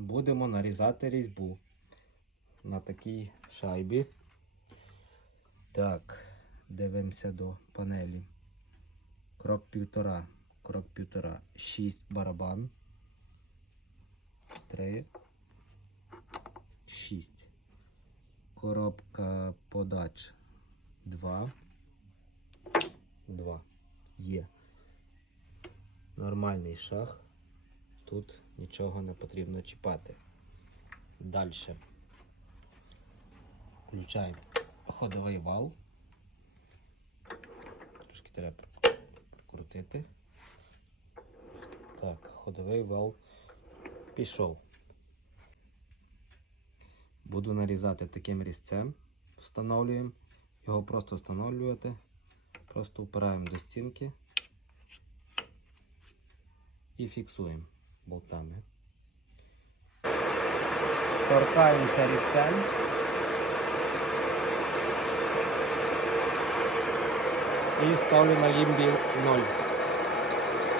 будемо нарізати різьбу на такій шайбі. Так, дивимося до панелі. Крок півтора. Крок півтора. 6 барабан. 3. 6. Коробка подач 2. 2. Є. Нормальний шаг. Тут нічого не потрібно чіпати. Далі. Включаємо ходовий вал. Трошки треба прокрутити. Так, ходовий вал пішов. Буду нарізати таким різцем. Встановлюємо. Його просто встановлювати. Просто впираємо до стінки і фіксуємо болтами. Торкаємося різцем. І ставлю на лімбі 0.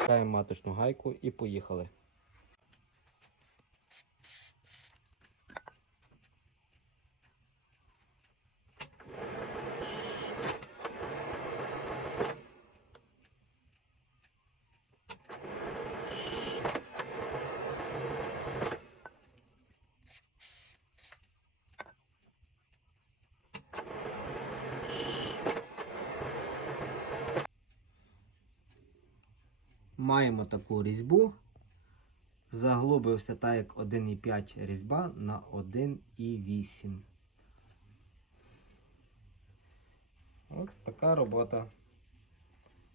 Даємо маточну гайку і поїхали. Маємо таку різьбу. Заглубився так як 1,5 різьба на 1,8. От така робота.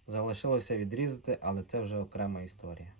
Залишилося відрізати, але це вже окрема історія.